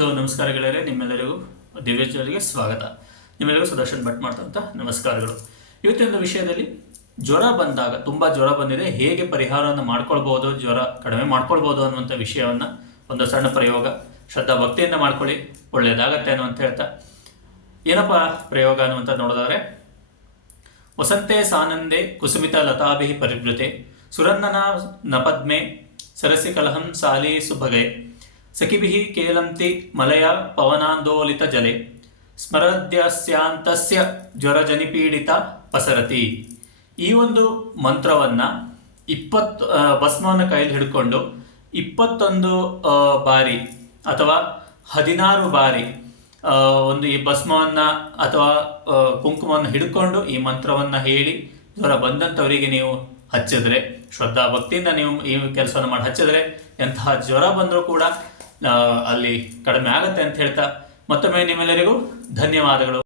Hello, ನಮಸ್ಕಾರ ಗೆಳೆಯರೆ, ನಿಮ್ಮೆಲ್ಲರಿಗೂ ದಿವ್ಯಜ್ಯೋತಿಗೆ ಸ್ವಾಗತ. ನಿಮ್ಮೆಲ್ಲರಿಗೂ ಸುದರ್ಶನ್ ಭಟ್ ಮಾಡ್ತಂತ ನಮಸ್ಕಾರಗಳು. ಇವತ್ತಿನ ವಿಷಯದಲ್ಲಿ ಜ್ವರ ಬಂದಾಗ, ತುಂಬ ಜ್ವರ ಬಂದಿದೆ, ಹೇಗೆ ಪರಿಹಾರವನ್ನು ಮಾಡ್ಕೊಳ್ಬೋದು ಜ್ವರ ಕಡಿಮೆ ಮಾಡ್ಕೊಳ್ಬೋದು ಅನ್ನುವಂಥ ವಿಷಯವನ್ನು ಒಂದು ಸಣ್ಣ ಪ್ರಯೋಗ. ಶ್ರದ್ಧಾ ಭಕ್ತಿಯಿಂದ ಮಾಡ್ಕೊಳ್ಳಿ ಒಳ್ಳೆಯದಾಗತ್ತೆ ಅನ್ನುವಂತ ಹೇಳ್ತಾ. ಏನಪ್ಪ ಪ್ರಯೋಗ ಅನ್ನುವಂಥ ನೋಡೋದಾದ್ರೆ, ವಸಂತೆ ಸಾನಂದೆ ಕುಸುಮಿತ ಲತಾಭಿ ಪರಿವೃತೆ ಸುರನ್ನನ ನಪದ್ಮೆ ಸರಸಿ ಕಲಹಂ ಸಾಲಿ ಸುಭಗೆ. ಸಖಿಭಿಃ ಕೇಲಂತಿ ಮಲಯ ಪವನಾಂದೋಲಿತ ಜಲೆ, ಸ್ಮರದ್ಯಸ್ಯಾಂತಸ್ಯ ಜ್ವರಜನಿಪೀಡಿತ ಪಸರತಿ. ಈ ಒಂದು ಮಂತ್ರವನ್ನ ಇಪ್ಪತ್ತು ಭಸ್ಮವನ್ನು ಕೈಯಲ್ಲಿ ಹಿಡ್ಕೊಂಡು ಇಪ್ಪತ್ತೊಂದು ಬಾರಿ ಅಥವಾ ಹದಿನಾರು ಬಾರಿ ಒಂದು ಈ ಭಸ್ಮವನ್ನು ಅಥವಾ ಕುಂಕುಮವನ್ನು ಹಿಡ್ಕೊಂಡು ಈ ಮಂತ್ರವನ್ನ ಹೇಳಿ ಜ್ವರ ಬಂದಂಥವರಿಗೆ ನೀವು ಹಚ್ಚಿದ್ರೆ ಶ್ರದ್ಧಾ ಭಕ್ತಿಯಿಂದ ನೀವು ಈ ಕೆಲಸವನ್ನು ಮಾಡಿ ಹಚ್ಚಿದ್ರೆ ಎಂತಹ ಜ್ವರ ಬಂದರೂ ಕೂಡ ಅಲ್ಲಿ ಕಡಿಮೆ ಆಗುತ್ತೆ ಅಂತ ಹೇಳ್ತಾ ಮತ್ತೊಮ್ಮೆ ನಿಮ್ಮೆಲ್ಲರಿಗೂ ಧನ್ಯವಾದಗಳು.